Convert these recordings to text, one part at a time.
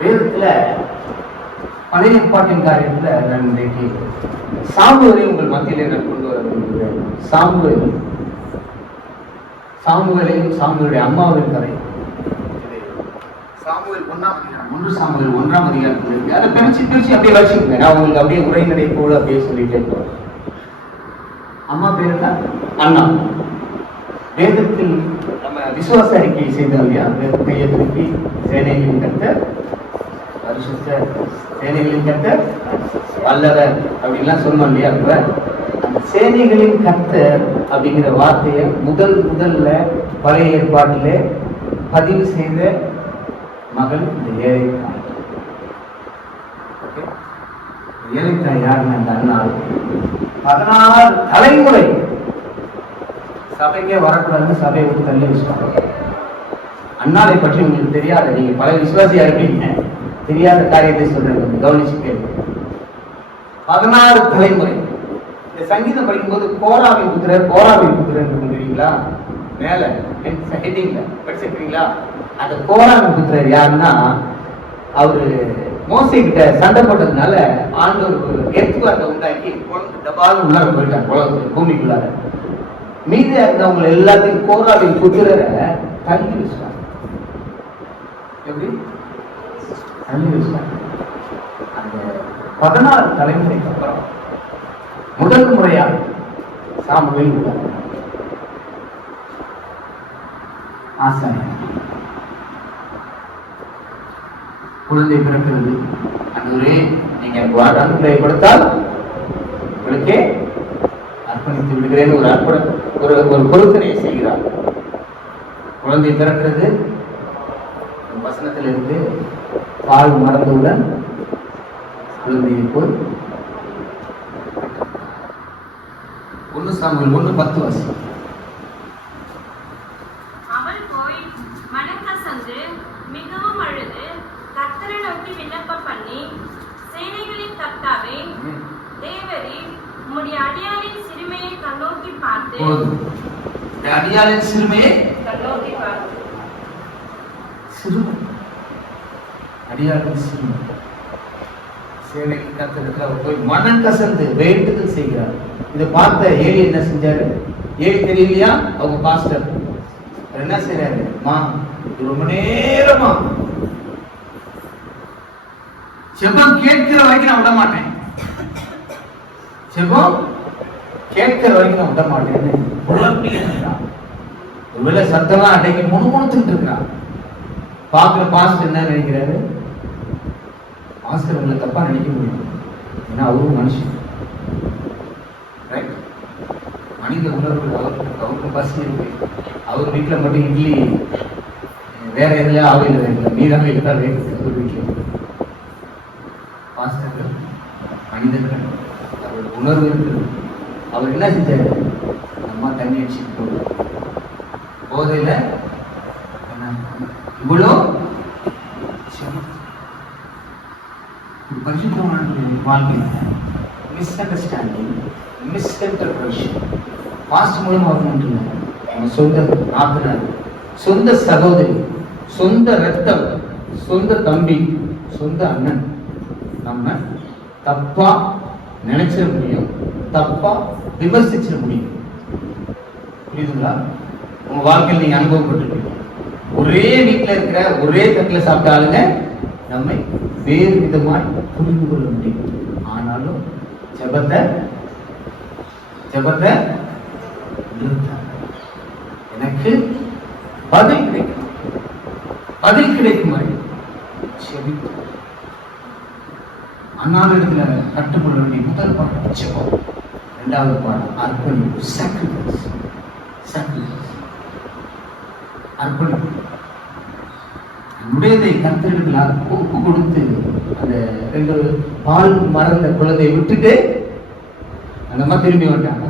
வேதத்துல பழைய ஏற்பாட்டின் காரியத்துல நான் இன்றைக்கு சாமுவேலை உங்கள் மத்தியிலே நான் கொண்டு வர விரும்புகிறேன். சாமுவேலையும் சாமுவேலுடைய அம்மாவின் கதை. சாமுவேல் 1 அதிகாரத்தில் இருக்கு. அதை பிரிச்சு அப்படியே வச்சுக்கோங்க. நான் உங்களுக்கு அப்படியே உரைநடை போல அப்படியே சொல்லிட்டே போறேன். அம்மா பேரு தான் அண்ணா. வேதத்தில் நம்ம விசுவாச அறிக்கை செய்தோம் இல்லையா? கையை திருப்பி சேனைகளின் கர்த்தர், பரிசுத்த சேனைகளின் கர்த்தர், வல்லவர் அப்படின்லாம் சொன்னோம் இல்லையா? அப்ப அந்த சேனைகளின் கர்த்தர் அப்படிங்கிற வார்த்தையை முதல்ல பழைய ஏற்பாட்டிலே பதிவு செய்த மகள் இந்த ஏழைத்தாய். ஏழைத்தாய் யாருன்னு அந்த அண்ணாள் 16 தலைமுறை சபைக்கே வரக்கூடாதுன்னு சபையை விட்டு தள்ளி வச்சுட்டாங்க. அண்ணாளை பற்றி உங்களுக்கு தெரியாத, நீங்க பல விசுவாசியா இருப்பீங்க, தெரியாத காரியத்தை சொல்றேன், கவனிச்சு கேள்வி. 16 தலைமுறை. இந்த சங்கீதம் படிக்கும்போது கோராவின் புத்திரன் தெரியுங்களா? மேல ஹெட்டிங்ல படிச்சிருக்கீங்களா? அந்த கோராவின் புத்திரர் யாருன்னா, அவரு மோசே கிட்ட சண்டை போட்டதுனால ஆண்டவர் எத்துவார்த்தை உண்டாக்கி டபால் உள்ளார போயிட்டாங்க பூமிக்குள்ளார. மீதியா இருந்தவங்க எல்லாத்தையும் கோராவின் புத்திரரை தள்ளி வச்சுட்டாங்க. எப்படி தள்ளி வச்சுட்டாங்க? அந்த 16 தலைமுறைக்கு அப்புறம் முதல் முறையா சாமுவேல் ஆசாரி குழந்தை பிறக்கிறது. அன்றுவரே நீங்க எனக்கு அனுப்பை கொடுத்தால் உங்களுக்கே அர்ப்பணித்து விடுகிறேன் ஒரு பொருத்தனையை செய்கிறார். குழந்தை பிறக்கிறது. வசனத்தில் இருந்து பால் மறந்தவுடன் குழந்தையை போய் 1 சாமுவேல் 1:10 வருஷம் அவள் போய் மனக்கசந்து மிகவும் அழுது கர்த்தரை நோக்கி விண்ணப்பம் பண்ணி, சேனைகளின் கர்த்தாவே தேவரே, உம்முடைய அடியாளின் சிறுமையை கண்ணோக்கி பார்த்து, அடியாளின் சிறுமையை கண்ணோக்கி பார்த்து, அடியாளின் சிறுமை சேனைக்கு கர்த்தருக்கு அவர் போய் மனம் கசந்து வேண்டுதல் செய்கிறார். இதை பார்த்த ஏலி என்ன செஞ்சாரு? ஏலி தெரியலையா? அவங்க பாஸ்டர் என்ன செய்யறாரு? ரொம்ப நேரமா செபம் கேட்கிற வரைக்கும் நான் விட மாட்டேன், செபம் கேட்கிற வரைக்கும் நான் விட மாட்டேன்னு குழம்பி இருக்கிறான். ஒருவேளை சத்தமா அன்றைக்கு முணுமுணுத்துட்டு இருக்கிறான். பாக்குற பாஸ்டர் என்ன நினைக்கிறாரு? பாஸ்டர் உங்களை தப்பா நினைக்க முடியும், ஏன்னா அவரும் மனுஷன். மனித உணர்வு அவருக்கு பசி இருக்கு. அவர் வீட்டில் மட்டும் இட்லி வேற எதுல ஆவையில் வைக்கல, நீதான் வைக்கதான் வைக்கிறது. அவர் வீட்டில் பாஸ்டர்கள் மனிதர்கள், அவருடைய உணர்வு இருக்குது. அவர் என்ன செஞ்சாரு? அம்மா தண்ணி அடிச்சுட்டு போதையில இவ்வளோ பரிசுத்தமான வாழ்க்கை மிஸ் அண்டர்ஸ்டாண்டிங், மிஸ்இன்டர்பிரேஷன் பாஸ்ட் மூலமா வரணும். அவங்க சொந்த நாத்தனார், சொந்த சகோதரி, சொந்த ரத்தம், சொந்த தம்பி, சொந்த அண்ணன் நம்ம தப்பா நினைச்சிட முடியும், தப்பா விமர்சிச்சிட முடியும். புரியுதுங்களா? உங்க வாழ்க்கையில் நீங்க அனுபவப்பட்டிருக்கீங்க. ஒரே வீட்டில் இருக்கிற ஒரே தட்டில் சாப்பிட்ட ஆளுங்க நம்மை வேறு விதமாய் புரிந்து கொள்ள முடியும். ஆனாலும் ஜெபத்தை எனக்கு பதில் கிடைக்கும் வரை செபித்து அண்ணாவிடத்துல கற்றுக்கொள்ள வேண்டிய முதல் பாடம் ஜெபம், 2வது பாடம் அர்ப்பணிப்பு, சாக்ரிஃபைஸ். அர்ப்பணிப்பு உடையதை கர்த்தருக்கு ஒப்பு கொடுத்து அந்த 2 பால் மறந்த குழந்தையை விட்டுட்டு அந்த அம்மா திரும்பி வந்தாங்க.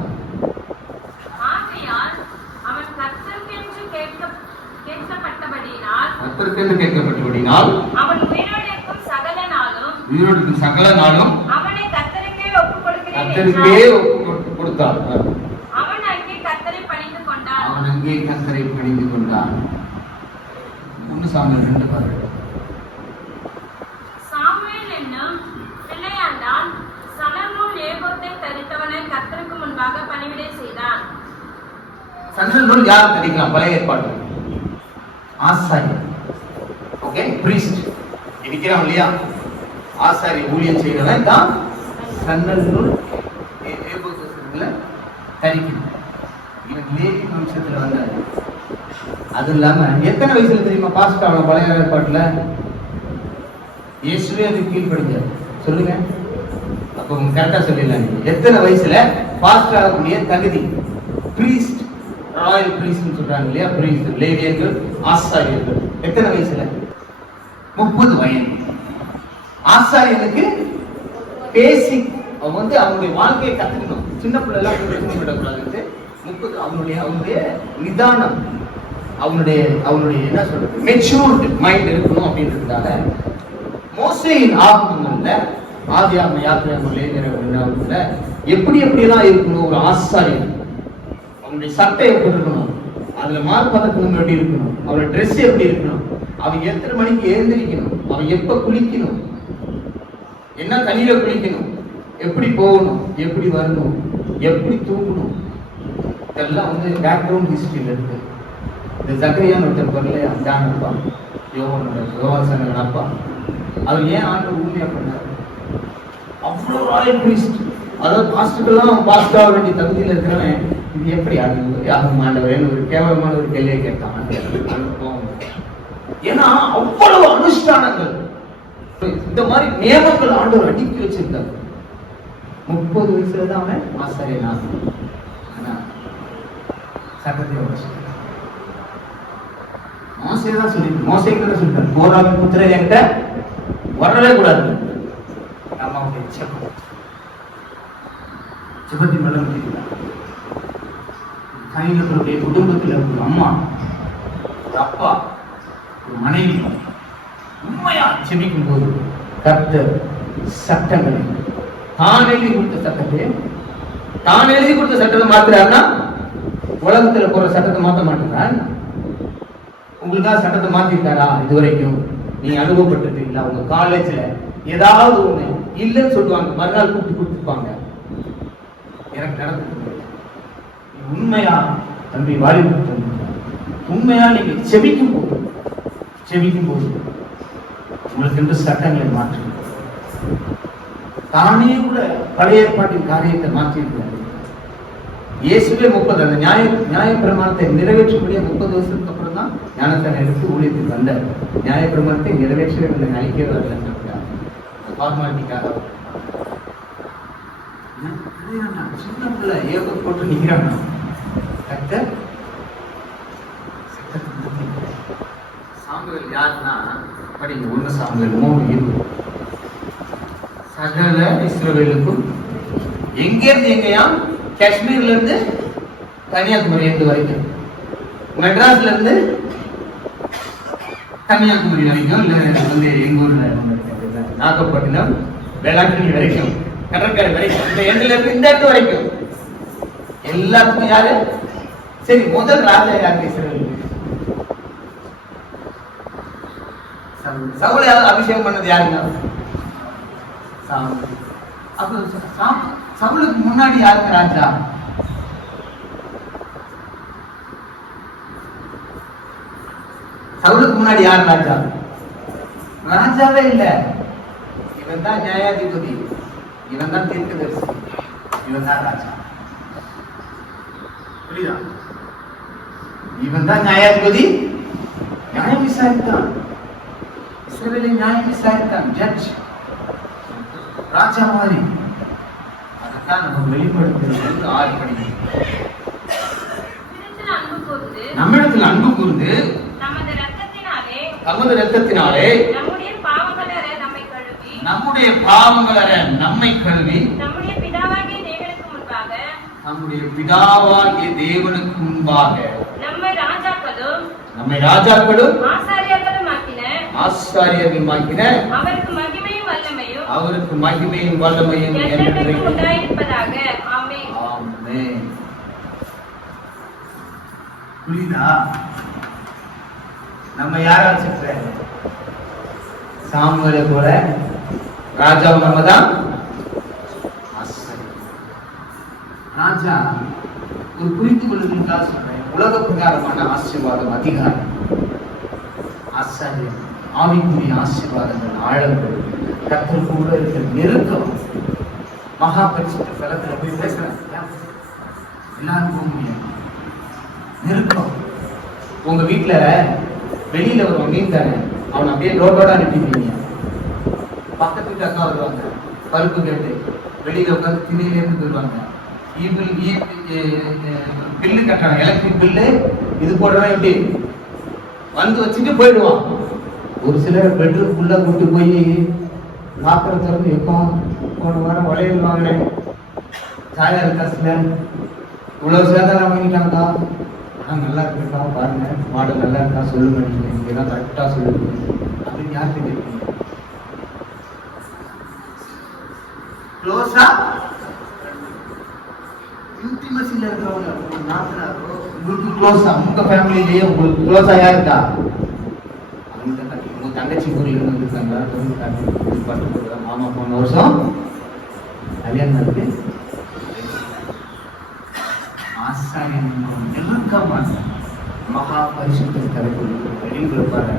கேட்கப்பட்டபடினால் அவன் உயிரோடு சகல நாளும் அவனை கர்த்தருக்கே ஒப்பு கொடுத்தான். அவன் அங்கே கர்த்தரை பணிந்து கொண்டான். 1 சாமுவேல் 2:18 சன்னல் நூல் யார் தரிக்கலாம்? பழைய ஏற்பாடு ஆசாரியர். ஓகே, பிரீஸ்ட் இருக்கிறான் இல்லையா, ஆசாரி ஊழியம் செய்யறவன் தான் சன்னல் நூல் தரிக்கணும். இவன் லேவி வம்சத்துல வந்தாரு. அது இல்லாம எத்தனை வயசுல தெரியுமா பாஸ்ட் ஆகணும் பழைய ஏற்பாட்டுல? இயேசுவே அது கீழ்படிஞ்சார். சொல்லுங்க, அப்ப கரெக்டா சொல்லிடலாம். எத்தனை வயசுல பாஸ்ட் ஆகக்கூடிய தகுதி? பிரீஸ்ட், ராயல் பிரீஸ்ட் சொல்றாங்க இல்லையா, பிரீஸ்ட் லேவியர்கள் ஆசாரியர்கள். எத்தனை வயசுல? 30 வயது. ஆசாரியனுக்கு பேசிக் அவனுடைய வாழ்க்கையை கத்துக்கணும். சின்ன பிள்ளை எல்லாம் விடக்கூடாது. 30 அவனுடைய நிதானம், அவனுடைய என்ன சொல்றது, மெச்சூர்ட் மைண்ட் இருக்கணும் அப்படின்றதுக்காக மோசேயின் ஆகமங்கள்ல ஆதியாகம யாத்திராகம லேவியர்கள்ல எப்படி எல்லாம் இருக்கணும் ஒரு ஆசாரியன். அவனுடைய சட்டை எப்படி இருக்கணும், அதுல மார்பதக்கம் எப்படி இருக்கணும், அவனோட ட்ரெஸ் எப்படி இருக்கணும், அவன் எத்தனை மணிக்கு எழுந்திரிக்கணும், அவன் எப்ப குளிக்கணும், என்ன தண்ணியில குளிக்கணும், எப்படி போகணும், எப்படி வரணும், எப்படி தூங்கணும், இதெல்லாம் பேக்ரவுண்ட் ஹிஸ்டரியில இருக்கு. இந்த ஜக்கரியான்னு ஒருத்தர் வரலையா, ஜான் அப்பா, யோவான் அப்பா, அவர் ஏன் ஆண்டு ஊழியா பண்ணாரு? அவ்வளோ ராயல் பிரீஸ்ட். அதாவது பாஸ்டுக்கெல்லாம் பாஸ்ட் ஆக வேண்டிய தகுதியில் இருக்கிறவன் இது எப்படி யாரும் ஆண்டவர் ஒரு கேவலமான ஒரு கேள்வியை கேட்டான். ஏன்னா அவ்வளவு அனுஷ்டானங்கள், இந்த மாதிரி நியமங்கள் ஆண்டவர் அடிக்கி வச்சிருக்காரு. 30 வயசுல தான் அவன் ஆசாரியன் ஆகணும். சட்டத்தை மோசேதான் சொல்லிட்டு மோசைக்கு சொல்லிட்டாரு, கோராவின் புத்திரர் என்கிட்ட வரவே கூடாது. அம்மாவுடைய ஜெபத்தின் மலம் கையிலுடைய குடும்பத்தில் ஒரு அம்மா, ஒரு அப்பா, ஒரு மனைவி உண்மையா ஜெபிக்கும் போது கர்த்தர் சட்டங்களை தான் எழுதி கொடுத்த சட்டத்தை மாத்துறாருன்னா உலகத்துல போற சட்டத்தை மாற்ற மாட்டேங்கிறார். உங்களுக்காக சட்டத்தை மாத்திருக்காரா? இதுவரைக்கும் நீ அனுபவப்பட்டிருக்கீங்களா? உங்க காலேஜ்ல ஏதாவது ஒண்ணு இல்லைன்னு சொல்லுவாங்க, மறுநாள் கூப்பிட்டு கொடுத்துருப்பாங்க. எனக்கு நடந்து உண்மையா தம்பி வாலிப உண்மையா நீங்க செபிக்கும் போது உங்களுக்கு என்று சட்டங்களை மாற்று. தானே கூட பழைய ஏற்பாட்டின் காரியத்தை மாற்றிருக்கிறார். இயேசுவே 30 அந்த நியாய பிரமாணத்தை நிறைவேற்றக்கூடிய 30 வருஷத்துக்கு அப்புறம் தான் ஞானஸ்தானம் எடுத்து ஊழியத்துக்கு வந்தார். நியாய பிரமாணத்தை நிறைவேற்றவே இல்லை, அழிக்கவே வரல, ஃபார்மாலிட்டிக்காக. சின்ன பிள்ளை ஏக போட்டு நிற்கிறாங்க. சாமுவேல் யாருன்னா படிங்க, 1 சாமுவேல் 3:20. சகல இஸ்ரவேலுக்கும் எங்கேருந்து எங்கேயா, காஷ்மீர்ல இருந்து கன்னியாகுமரி வரைக்கும், மெட்ராஸ்ல இருந்து கன்னியாகுமரி வரைக்கும், இல்ல எங்க ஊர்ல நாகப்பட்டினம் வேளாங்கண்ணி வரைக்கும், கடற்கரை வரைக்கும், இந்த எண்ணில இருந்து இந்த இடத்து வரைக்கும் எல்லாத்துக்கும் யாரு? சரி, முதல் ராஜா யாருக்கு இஸ்ரவேல்? சவுலை அபிஷேகம் பண்ணது யாருங்க? அப்ப சவுலுக்கு முன்னாடி யாருக்கு ராஜா? சவுலுக்கு முன்னாடி யார் ராஜா? ராஜாவே இல்ல. இவன் தான் நியாயாதிபதி, இவன் தான் தீர்க்கதரிசி, இவன் தான் ராஜா. புரியுதா? இவன் தான் நியாயாதிபதி, நியாயம் விசாரித்தான், இஸ்ரவேலை நியாயம் விசாரித்தான், ஜட்ஜ், ராஜா மாதிரி. அதைத்தான் நம்ம வெளிப்படுத்துறது. 6 படிக்கிறோம். நம்மிடத்தில் அன்பு கூர்ந்து நமது ரத்தத்தினாலே நம்முடைய பாவங்களற நம்மை கழுவி நம்முடைய பிதாவாகிய தேவனுக்கு முன்பாக நம்மை ராஜாக்களும் ஆசாரியர்களுமாக்கின அவருக்கு மகிமையும் வல்லமையும் உண்டாயிருப்பதாக. ஆமென். புரியுதா? நம்ம யாரா வச்சிருக்க? சாமுவேலை போல ராஜாவும் நம்ம தான். ராஜா ஒரு புரிந்து கொள்ளுதலுக்காக சொல்றேன். உலக பிரகாரமான ஆசீர்வாதம் அதிகாரம், ஆசாரியம், ஆவிக்குரிய ஆசீர்வாதங்கள், ஆழங்கள், கர்த்தர் கூட இருக்கிற நெருக்கம், மகா பரிசுத்த ஸ்தலத்துல போய் பேசுறாங்க. எல்லாரும் போக முடியாது. நெருக்கம். உங்க வீட்டுல வெளியில ஒரு மீன் தானே, அவன் அப்படியே ரோட்டோட அனுப்பிடுவீங்க. பக்கத்து வீட்டு அக்கா வருவாங்க, பருப்பு கேட்டு வெளியில உட்காந்து திணையில இருந்து போயிடுவாங்க. பில்லு கட்டணும், எலக்ட்ரிக் பில்லு இது போடுறவன் எப்படி வந்து வச்சுட்டு போயிடுவான். ஒரு சிலர் பெட்ரூம்குள்ள கூட்டு போய் லாக்கரை திறந்து வைப்போம். போன வாரம் வளையல் வாங்கினேன், சாயா இருக்கா சில இவ்வளவு சேதாரம் வாங்கிட்டாங்கக்கா, நல்லா இருக்கா பாருங்க, மாடல் நல்லா இருக்கா சொல்லுங்க, நீங்க இங்கெல்லாம் கரெக்டா சொல்லுங்க அப்படின்னு யாருக்கு கேட்பீங்க? க்ளோஸா இன்டிமசில இருக்கிறவங்க, உங்க நாத்தனாரோ உங்களுக்கு க்ளோஸா, உங்க ஃபேமிலிலேயே உங்களுக்கு க்ளோஸா யாருக்கா? உங்க தங்கச்சி ஊர்ல இருந்து வந்துருக்காங்க, மாமா போன வருஷம் கல்யாணம் இருக்கு. ஆசாரியம் நெருக்கமாக மகா பரிசுத்த ஸ்தலத்தில் வெளியில் இருப்பாரு.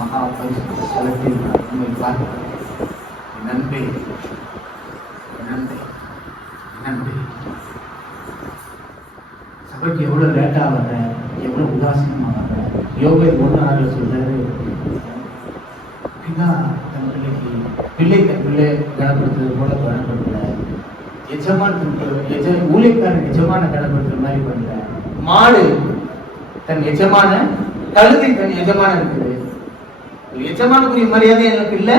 மகா பரிசுத்த ஸ்தலத்தில் நம்மை பார்க்க நன்மை நன்மை நன்மை. சபைக்கு எவ்வளவு லேட்டா வர்ற, எவ்வளவு உதாசீனமா வர்ற. யோகை 1:6 சொல்றாரு, பிதா தன் பிள்ளைக்கு பிள்ளை தன் பிள்ளை கனப்படுத்துறது போல கனப்படுத்தல, எஜமான ஊழியக்காரன் எஜமான கனப்படுத்துற மாதிரி பண்ற. மாடு தன் எஜமான, கழுதை தன் எஜமான இருக்குது. எஜமானுக்குரிய மரியாதை எனக்கு இல்ல,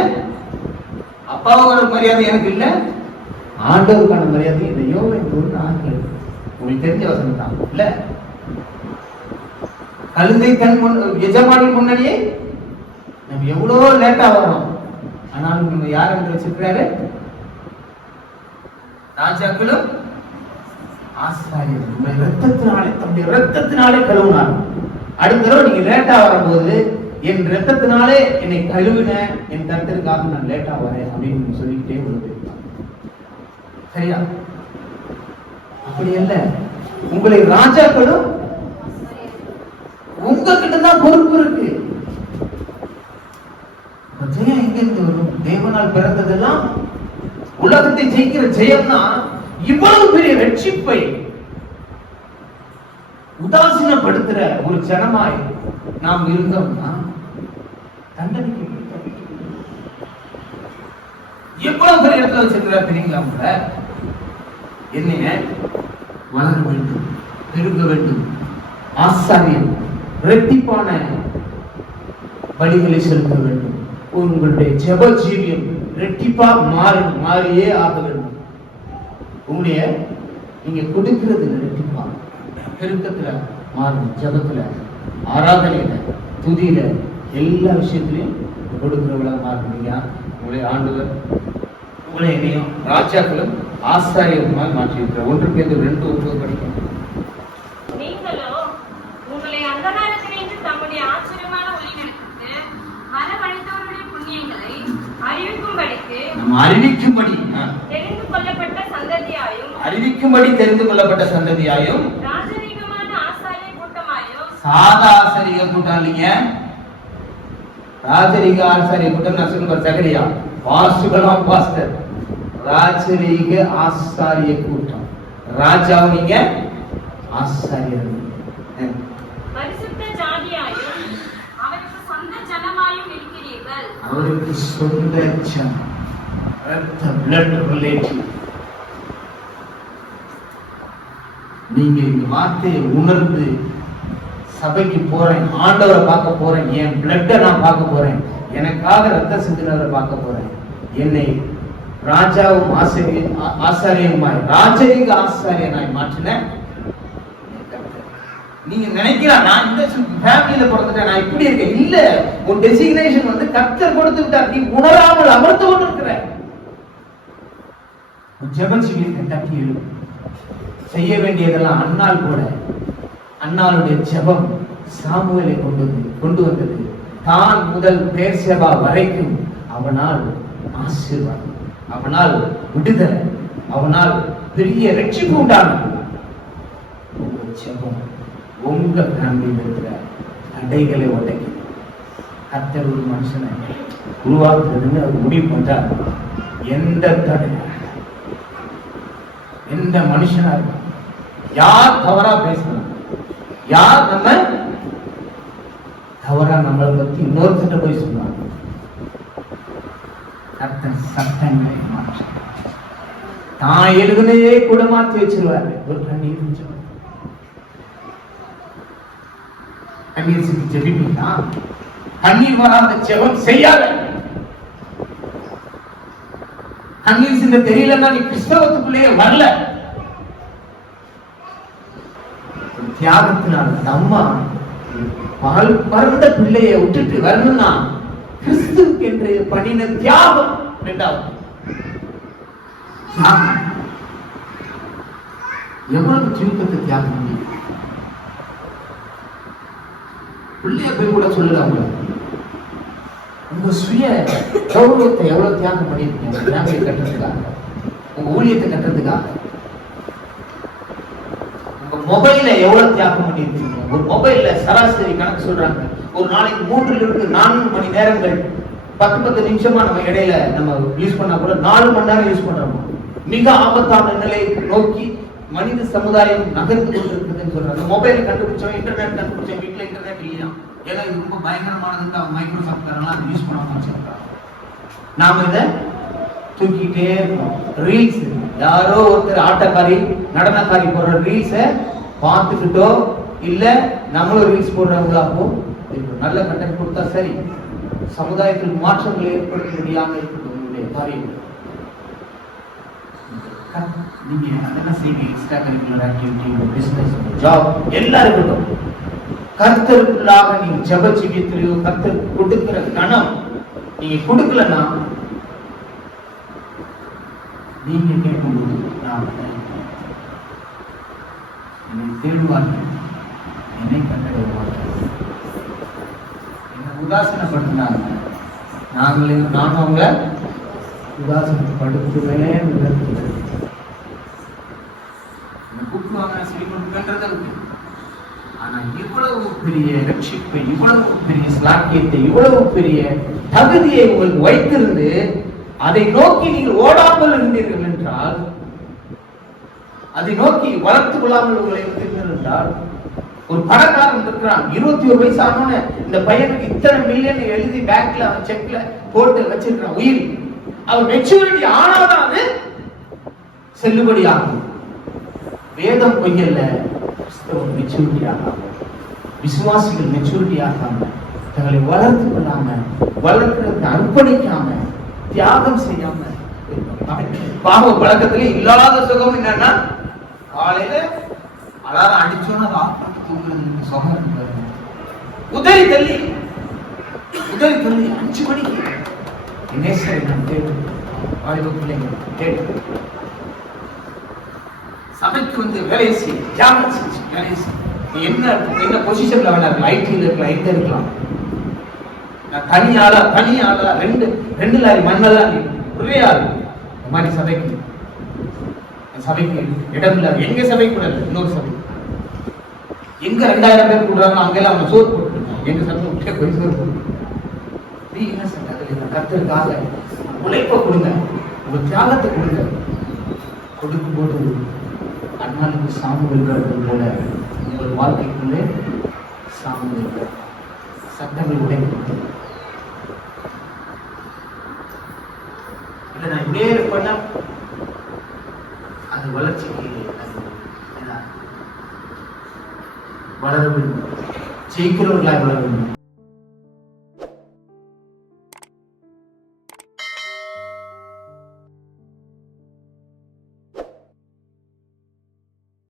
அப்பாவுக்கான மரியாதை எனக்கு இல்ல, ஆண்டவருக்கான மரியாதை இந்த யோகை 1:6 உங்களுக்கு தெரிஞ்ச வசனம் தான் இல்ல. கழுதை தன் எஜமானின் முன்னாடியே நம்ம எவ்வளவு லேட்டா வரோம், ஆனாலும் நம்ம யார் என்று வச்சிருக்கிறாரு? ராஜாக்களும் ஆசாரியரும் ரத்தத்தினாலே, தம்முடைய ரத்தத்தினாலே கழுவினார். அடுத்த தடவை நீங்க லேட்டா வரும்போது, என் ரத்தத்தினாலே என்னை கழுவின என் கர்த்தருக்காக நான் லேட்டா வரேன் அப்படின்னு சொல்லிக்கிட்டே உள்ளது. சரியா? அப்படி அல்ல, உங்களை ராஜாக்களும் உங்ககிட்ட தான் பொறுப்பு இருக்கு. ஜெயம் எங்க இருந்து வரும்? தேவனால் பிறந்ததெல்லாம் உலகத்தை ஜெயிக்கிற ஜெயம்னா இவ்வளவு பெரிய ரட்சிப்பை உதாசீனப்படுத்துற ஒரு ஜனமாய் நாம் இருந்தோம்னா தண்டனைக்கு எவ்வளவு பெரிய இடத்துல வச்சிருக்கிறார் தெரியுங்களா? அவங்க என்னைய வளர வேண்டும், பெருக வேண்டும், ஆசாரியம் இரட்டிப்பான பலிகளை செலுத்த வேண்டும், உங்களுடைய ஜெப ஜீவியம் இரட்டிப்பா மாறியே ஆக வேண்டும். உங்களுடைய நீங்க கொடுக்கிறது இரட்டிப்பா பெருக்கத்துல மாறணும். ஜெபத்துல, ஆராதனையில, துதியில, எல்லா விஷயத்திலையும் கொடுக்கிறவங்களா மாறணும். உங்களுடைய ஆண்டவர் உங்களை என்னையும் ராஜாக்களும் ஆசாரியமாக மாற்றியிருக்கிறார். 1 பேதுரு 2:9 படிக்கும். நீங்களோ உங்களை அந்தகாரத்திலிருந்து தம்முடைய ஆச்சரியமான ஒளியிடத்திற்கு வரவழைத்தவருடைய புண்ணியங்களை அறிவிக்கும்படிக்கு, நம்ம அறிவிக்கும்படி தெரிந்து கொள்ளப்பட்ட சந்ததியாயும், ராஜரீகமான ஆசாரிய கூட்டமாயும், சாதா ஆசாரிய கூட்டம் இல்லைங்க, ராஜரீக ஆசாரிய கூட்டம். நான் சொல்லுவேன் சகரியா வாசுகலாம் பாஸ்டர், ராஜரீக ஆசாரிய கூட்டம். ராஜாவும் நீங்க, ஆசாரியர் பரிசுத்த ஜாதியாயும் அவருக்கு சொந்த ஜனமாயும் இருக்கிறீர்கள். அவருக்கு சொந்த ஜனம், blood relative. நீங்க இந்த வார்த்தையை உணர்ந்து சபைக்கு போறேன், ஆண்டவரை பார்க்க போறேன், என் பிளட்டை நான் பார்க்க போறேன், எனக்காக ரத்த சிந்தினவரை பார்க்க போறேன், என்னை ராஜாவும் ஆசாரியமாய் ராஜரீக ஆசாரியனாய் மாற்றின. நீங்க நினைக்கலாம் நான் இந்த ஃபேமிலியில பிறந்துட்டேன், நான் இப்படி இருக்கேன். இல்ல, உன் டெசிக்னேஷன் வந்து கர்த்தர் கொடுத்து விட்டார். நீ உணராமல் அமர்ந்து கொண்டு இருக்கிற. ஜெபஜீவியத்தை தட்டி எழும். செய்ய வேண்டியதெல்லாம் அன்னாள் கூட. அன்னாளுடைய ஜெபம் சாமுவேலை கொண்டு வந்தது. தான் முதல் பேர்சேபா வரைக்கும் அவனால் ஆசீர்வாதம், அவனால் விடுதலை, அவனால் பெரிய ரட்சிப்பு உண்டானது. ஜெபம் உங்க ஃபேமிலியில் இருக்கிற தடைகளை உடைக்கும். கர்த்தர் ஒரு மனுஷனை உருவாக்குறதுன்னு அவர் முடிவு பண்றார். எந்த தடை, எந்த மனுஷனா இருக்கும், யார் தவறா பேசணும், யார் நம்ம தவறா நம்மளை பத்தி இன்னொருத்திட்ட போய் சொன்னாங்க, கர்த்தர் சட்டங்களை மாற்ற தான் எழுதுனதே கூட மாற்றி வச்சிருவாரு. ஒரு கண்ணீர் கண்ணீர் சிந்தி ஜெபிப்பீங்களா? கண்ணீர் வராத ஜெபம் செய்யாத. கண்ணீர் சிந்த தெரியலன்னா நீ கிறிஸ்தவத்துக்குள்ளேயே வரல. தியாகத்தினால் அம்மா பால் பறந்த பிள்ளையை விட்டுட்டு வரணும்னா கிறிஸ்துவுக்கு என்று பண்ணின தியாகம். இரண்டாவது எவ்வளவு சுருக்கத்தை தியாகம் பண்ணி பிள்ளைய போய் கூட சொல்லலாம். உங்க சுய கௌரவத்தை எவ்வளவு தியாகம் பண்ணிருக்கீங்க? ஃபேமிலியை கட்டுறதுக்காக, உங்க ஊழியத்தை கட்டுறதுக்காக, உங்க மொபைல எவ்வளவு தியாகம் பண்ணிருக்கீங்க? ஒரு மொபைல்ல சராசரி கணக்கு சொல்றாங்க, ஒரு நாளைக்கு 3 to 4 மணி நேரங்கள் 10 நிமிஷமா நம்ம இடையில நம்ம யூஸ் பண்ணா கூட 4 மணி நேரம் யூஸ் பண்றோம். மிக ஆபத்தான நிலையை நோக்கி மனித சமுதாயம் நகர்ந்து கொண்டிருக்குதுன்னு சொல்றாங்க. மொபைல் கண்டுபிடிச்சோம், இன்டர்நெட் கண்டுபிடிச்சோம், வீட்டுல இன்டர்நெட் இல்லையா? ஏன்னா இது ரொம்ப பயங்கரமானது. அவங்க மைக்ரோசாஃப்ட் காரெல்லாம் அதை யூஸ் பண்ண சொல்றாங்க. நாம இதை தூக்கிட்டே இருக்கோம். ரீல்ஸ், யாரோ ஒருத்தர் ஆட்டக்காரி நடனக்காரி போடுற ரீல்ஸை பார்த்துக்கிட்டோ இல்ல நம்மளும் ரீல்ஸ் போடுறவங்களாப்போ நல்ல கண்டென்ட் கொடுத்தா சரி, சமுதாயத்தில் மாற்றங்களை ஏற்படுத்த முடியாமல் இருக்கக்கூடிய காரியம். நீங்க அதெல்லாம் செய்யுங்க. Extra curricular activity, business, job எல்லாம் இருக்கட்டும். கர்த்தருக்குள்ளாக நீங்க ஜெப ஜீவியத்திலேயோ கர்த்தர் கொடுக்கிற கணம் நீங்க கொடுக்கலன்னா நீங்க கேட்கும்போது நான் என்னை தேடுவாங்க, என்னை கண்டறிவாங்க. என்னை உதாசீனப்படுத்தினாங்க, நானும் அவங்கள உதாசீனப்படுத்துவேன். கூப்பிடுவாங்க, சரி கொடுக்குன்றது. ஆனா இவ்வளவு பெரிய ரட்சிப்பை, இவ்வளவு பெரிய ஸ்லாக்கியத்தை, இவ்வளவு பெரிய தகுதியை உங்களுக்கு வைத்திருந்து அதை நோக்கி நீங்கள் ஓடாமல் இருந்தீர்கள் என்றால், அதை நோக்கி வளர்த்துக் கொள்ளாமல் உங்களை இருந்தீர்கள் என்றால், ஒரு பணக்காரன் இருக்கிறான், 21 வயசு ஆனோன்னு இந்த பையனுக்கு இத்தனை மில்லியன் எழுதி பேங்க்ல அவன் செக்ல போட்டு வச்சிருக்கான். உயிர் அவன் மெச்சூரிட்டி ஆனாதான் அது செல்லுபடி ஆகும். வேதம் பொய்யல்ல, மெச்சூரிட்டி ஆகாம, விசுவாசிகள் மெச்சூரிட்டி ஆகாம, தங்களை வளர்த்துக் கொள்ளாம, வளர்க்கிறதுக்கு அர்ப்பணிக்காம, தியாகம் செய்யாம, பாவ பழக்கத்திலே இல்லாத சுகம் என்னன்னா காலையில அலாரம் அடிச்சோன்னு அதை ஆஃப் பண்ணி தூங்குறது சுகம் இருக்கு. உதறி தள்ளி 5 மணிக்கு நேசரை நான் கேட்டு வாலிப பிள்ளைங்க கேட்டு சபைக்கு வந்து வேலையை செய்ய, தியாகம் செஞ்சு வேலையை செய்ய. என்ன பொசிஷன்ல வேணா இருக்கலாம், ஐடியில் இருக்கலாம், எங்க இருக்கலாம். தனி ஆளா 2 லாரி மண்ணெல்லாம் ஒரே ஆள். இந்த மாதிரி சபைக்கு இடம் இல்ல. எங்க சபை கூட இல்லை, இன்னொரு சபை. எங்க 2000 பேர் கூடுறாங்க, அங்கெல்லாம் அவங்க சோறு போட்டுருக்காங்க. எங்க சபை விட்டே போய் சோறு போட்டு என்ன சொல்றாங்க? கர்த்தருக்காக உழைப்ப கொடுங்க, உங்க தியாகத்தை கொடுங்க. கொடுக்கும் போது அண்ணாளுக்கு சாமி இருக்கிறது போல உங்கள் வாழ்க்கைக்குள்ளே சாமி இருக்கிற சட்டங்கள் உடைக்கப்பட்டு இல்லை. நான் இப்படியே இருப்பேன்னா அது வளர்ச்சிக்கு வளர வேண்டும், ஜெயிக்கிறவர்களாக வளர வேண்டும்.